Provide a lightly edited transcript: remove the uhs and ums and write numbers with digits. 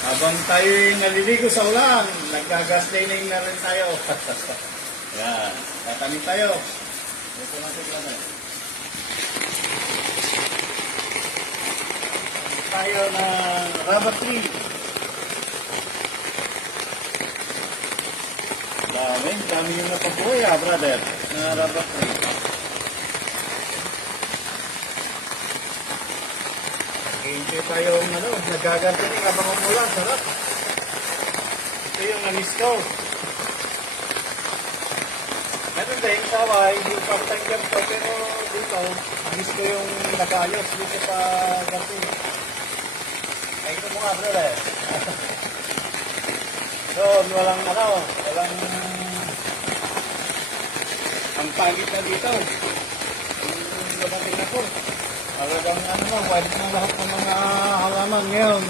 Habang tayo'y naliligo sa ulan, nagkagaslining na rin tayo. Yan, tatanim tayo. Ito natin lang. Tayo ng rubber tree. Dami yung napabuhay brother, na rubber tree. Enjoy tayo nagagardening habang umulan, sarap. Ito yung namis ko. Meron din saway, hindi part-time job ko, pero dito, namis ko yung nag-ayos dito sa gardening. Ay, ito mo nga, brother. So, walang ang pagit na dito. Yung dumating ako. Talagang wide na lahat ng mga halaman ngayon.